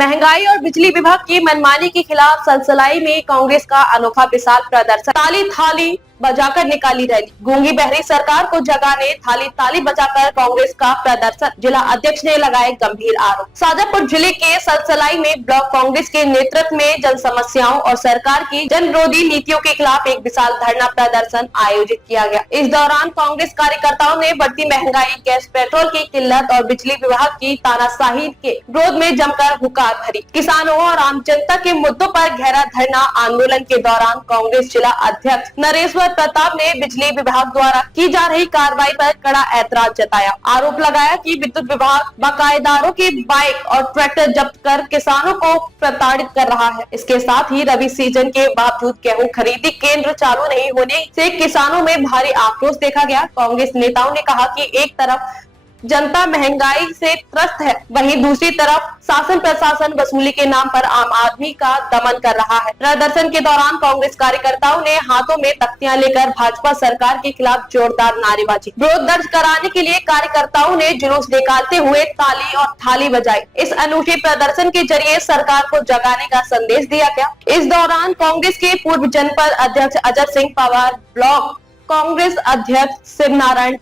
महंगाई और बिजली विभाग की मनमानी के खिलाफ सलसलाई में कांग्रेस का अनोखा विशाल प्रदर्शन। ताली थाली बजाकर निकाली रैली। गूंगी बहरी सरकार को जगाने थाली ताली बजाकर कांग्रेस का प्रदर्शन। जिला अध्यक्ष ने लगाए गंभीर आरोप। शाजापुर जिले के सलसलाई में ब्लॉक कांग्रेस के नेतृत्व में जन समस्याओं और सरकार की जन विरोधी नीतियों के खिलाफ एक विशाल धरना प्रदर्शन आयोजित किया गया। इस दौरान कांग्रेस कार्यकर्ताओं ने बढ़ती महंगाई, गैस पेट्रोल की किल्लत और बिजली विभाग की तानाशाही के विरोध में जमकर हुकार भरी। किसानों और आम जनता के मुद्दों पर गहरा धरना आंदोलन के दौरान कांग्रेस जिला अध्यक्ष नरेश्वर प्रताप ने बिजली विभाग द्वारा की जा रही कार्रवाई पर कड़ा ऐतराज जताया। आरोप लगाया कि विद्युत विभाग बकायेदारों की बाइक और ट्रैक्टर जब्त कर किसानों को प्रताड़ित कर रहा है। इसके साथ ही रबी सीजन के बावजूद गेहूं खरीदी केंद्र चालू नहीं होने से किसानों में भारी आक्रोश देखा गया। कांग्रेस नेताओं ने कहा कि एक तरफ जनता महंगाई से त्रस्त है, वहीं दूसरी तरफ शासन प्रशासन वसूली के नाम पर आम आदमी का दमन कर रहा है। प्रदर्शन के दौरान कांग्रेस कार्यकर्ताओं ने हाथों में तख्तियां लेकर भाजपा सरकार के खिलाफ जोरदार नारेबाजी। विरोध दर्ज कराने के लिए कार्यकर्ताओं ने जुलूस निकालते हुए ताली और थाली बजाई। इस अनूठे प्रदर्शन के जरिए सरकार को जगाने का संदेश दिया गया। इस दौरान कांग्रेस के पूर्व जनपद अध्यक्ष अजय सिंह पवार, ब्लॉक कांग्रेस अध्यक्ष शिव नारायण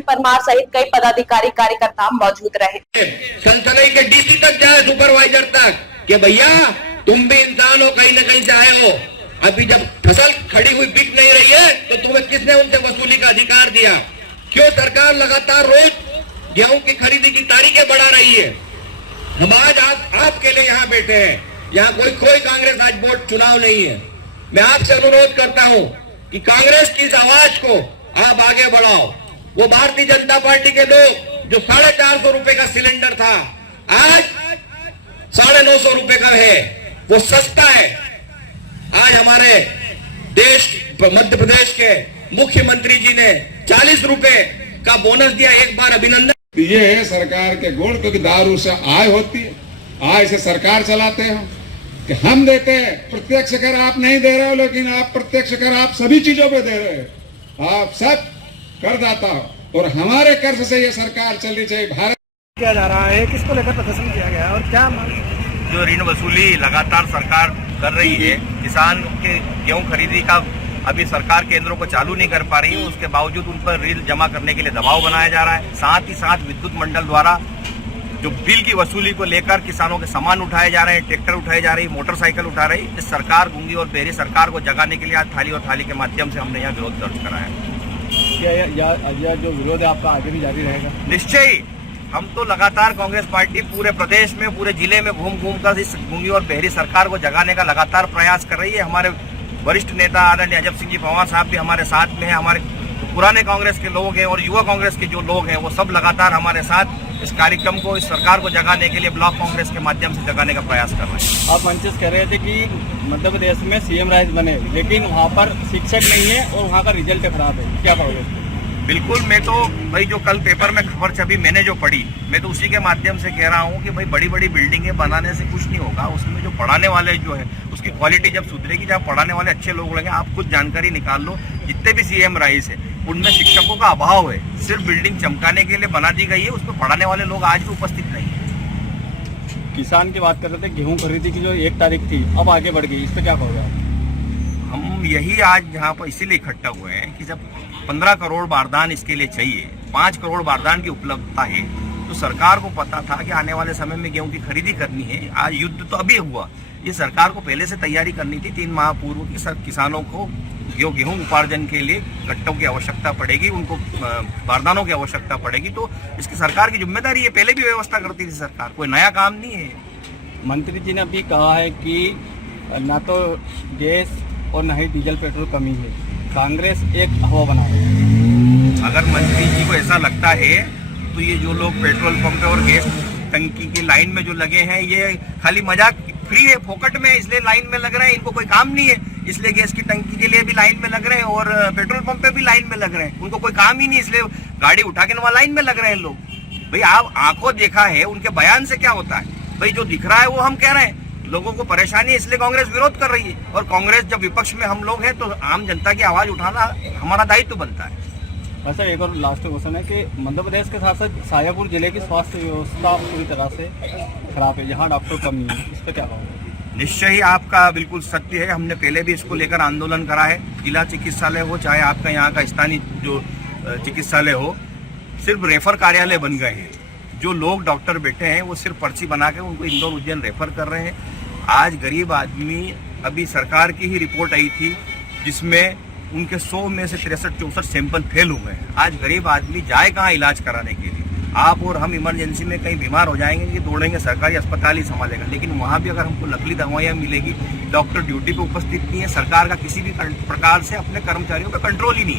परमार सहित कई पदाधिकारी कार्यकर्ता मौजूद रहे। सनसनी के डीसी तक जाए, सुपरवाइजर तक, कि भैया तुम भी इंसान हो, कहीं न कहीं से आए हो। अभी जब फसल खड़ी हुई बिक नहीं रही है तो तुम्हें किसने उनसे वसूली का अधिकार दिया? क्यों सरकार लगातार रोज गेहूं की खरीदी की तारीखें बढ़ा रही है? हम आज आपके लिए यहाँ बैठे हैं। यहाँ कोई कांग्रेस आज वोट चुनाव नहीं है। मैं आपसे अनुरोध करता हूँ कि कांग्रेस की इस आवाज को आप आगे बढ़ाओ। वो भारतीय जनता पार्टी के लोग जो 450 रुपए का सिलेंडर था आज 950 रुपए का है, वो सस्ता है। आज हमारे देश मध्य प्रदेश के मुख्यमंत्री जी ने 40 रुपए का बोनस दिया। एक बार अभिनंदन। ये है सरकार के गुण, क्योंकि दारू से आय होती है, आय से सरकार चलाते हैं कि हम देते हैं। प्रत्यक्ष कर आप नहीं दे रहे हो, लेकिन आप प्रत्यक्ष कर आप सभी चीजों पे दे रहे हो। आप सब करदाता हो और हमारे कर्ज से ये सरकार चलनी चाहिए। भारत किया जा रहा है, किसको लेकर प्रदर्शन किया गया है और क्या जो ऋण वसूली लगातार सरकार कर रही है, किसान के गेहूं खरीदी का अभी सरकार केंद्रों को चालू नहीं कर पा रही है, उसके बावजूद उन पर ऋण जमा करने के लिए दबाव बनाया जा रहा है। साथ ही साथ विद्युत मंडल द्वारा जो बिल की वसूली को लेकर किसानों के सामान उठाए जा रहे हैं, ट्रैक्टर उठाए जा रही, मोटरसाइकिल उठा रही। इस सरकार गूंगी और बहरी सरकार को जगाने के लिए आज थाली और थाली के माध्यम से हमने यहाँ विरोध दर्ज कराया। क्या जो विरोध है आपका आगे भी जारी रहेगा? निश्चय ही। हम तो लगातार कांग्रेस पार्टी पूरे प्रदेश में, पूरे जिले में घूम कर इस गूंगी और बहरी सरकार को जगाने का लगातार प्रयास कर रही है। हमारे वरिष्ठ नेता आदरणीय अजय सिंह जी पवार साहब भी हमारे साथ में है। हमारे पुराने कांग्रेस के लोग हैं और युवा कांग्रेस के जो लोग हैं वो सब लगातार हमारे साथ इस कार्यक्रम को, इस सरकार को जगाने के लिए ब्लॉक कांग्रेस के माध्यम से जगाने का प्रयास कर रहे हैं। आप मंच कह रहे थे कि मध्य प्रदेश में सीएम राइज बने, लेकिन वहाँ पर शिक्षक नहीं है और वहाँ का रिजल्ट खराब है, क्या कहोगे? बिल्कुल, मैं तो भाई जो कल पेपर में खबर छपी मैंने जो पढ़ी, मैं तो उसी के माध्यम से कह रहा हूँ कि भाई बड़ी बड़ी बिल्डिंगें बनाने से कुछ नहीं होगा। उसमें जो पढ़ाने वाले जो है उसकी क्वालिटी जब सुधरेगी, जब पढ़ाने वाले अच्छे लोग लगेंगे। आप खुद जानकारी निकाल लो, जितने भी सीएम राइज है उनमें शिक्षकों का अभाव है। सिर्फ बिल्डिंग चमकाने के लिए बना दी गई है, उसमें पढ़ाने वाले लोग आज भी उपस्थित नहीं है। किसान की बात कर रहे थे, गेहूं खरीदी की जो 1 तारीख थी अब आगे बढ़ गई, इस पर क्या कहोगे? हम यही आज यहाँ पर इसीलिए इकट्ठा हुए हैं कि जब 15 करोड़ बारदान इसके लिए चाहिए, 5 करोड़ बारदान की उपलब्धता है, तो सरकार को पता था कि आने वाले समय में गेहूं की खरीदी करनी है। आज युद्ध तो अभी हुआ, ये सरकार को पहले से तैयारी करनी थी। 3 माह पूर्व की सब किसानों को गेहूं उपार्जन के लिए कट्टों की आवश्यकता पड़ेगी, उनको बारदानों की आवश्यकता पड़ेगी, तो इसकी सरकार की जिम्मेदारी है। पहले भी व्यवस्था करती थी सरकार, कोई नया काम नहीं है। मंत्री जी ने अभी कहा है कि ना तो गैस और न ही डीजल पेट्रोल कमी है, कांग्रेस एक हवा बना रही है। अगर मंत्री जी को ऐसा लगता है तो ये जो लोग पेट्रोल पंप और गैस टंकी की लाइन में जो लगे हैं, ये खाली मजाक, फ्री है, फोकट में, इसलिए लाइन में लग रहे हैं। इनको कोई काम नहीं है, इसलिए गैस की टंकी के लिए भी लाइन में लग रहे हैं और पेट्रोल पंप पे भी लाइन में लग रहे हैं। उनको कोई काम ही नहीं, इसलिए गाड़ी उठा के वहाँ लाइन में लग रहे हैं लोग। भाई आप आंखों देखा है, उनके बयान से क्या होता है? भाई जो दिख रहा है वो हम कह रहे हैं। लोगों को परेशानी है, इसलिए कांग्रेस विरोध कर रही है। और कांग्रेस जब विपक्ष में हम लोग हैं तो आम जनता की आवाज उठाना हमारा दायित्व बनता है। वैसे एक और लास्ट क्वेश्चन है कि मध्य प्रदेश के साथ साथ शाजापुर जिले की स्वास्थ्य व्यवस्था पूरी तरह से खराब है, यहाँ डॉक्टर कमी है, इस पर क्या कहोगे? निश्चय ही आपका बिल्कुल सत्य है। हमने पहले भी इसको लेकर आंदोलन करा है। जिला चिकित्सालय हो चाहे आपका यहाँ का स्थानीय जो चिकित्सालय हो, सिर्फ रेफर कार्यालय बन गए हैं। जो लोग डॉक्टर बैठे हैं वो सिर्फ पर्ची बना के उनको इंदौर उज्जैन रेफर कर रहे हैं। आज गरीब आदमी, अभी सरकार की ही रिपोर्ट आई थी जिसमें उनके 100 में से 63-64 सैंपल फेल हुए हैं। आज गरीब आदमी जाए कहाँ इलाज कराने के लिए? आप और हम इमरजेंसी में कहीं बीमार हो जाएंगे कि दौड़ेंगे, सरकारी अस्पताल ही संभालेगा। लेकिन वहाँ भी अगर हमको नकली दवाइयाँ मिलेगी, डॉक्टर ड्यूटी पे उपस्थित नहीं है, सरकार का किसी भी प्रकार से अपने कर्मचारियों का कंट्रोल ही नहीं है।